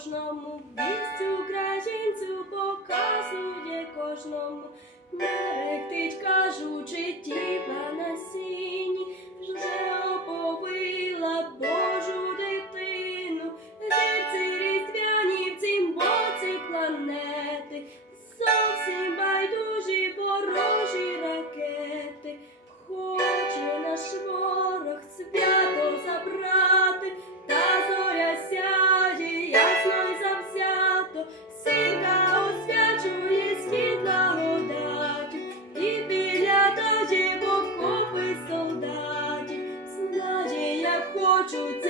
кожному, вість українцю показує кожному. 住自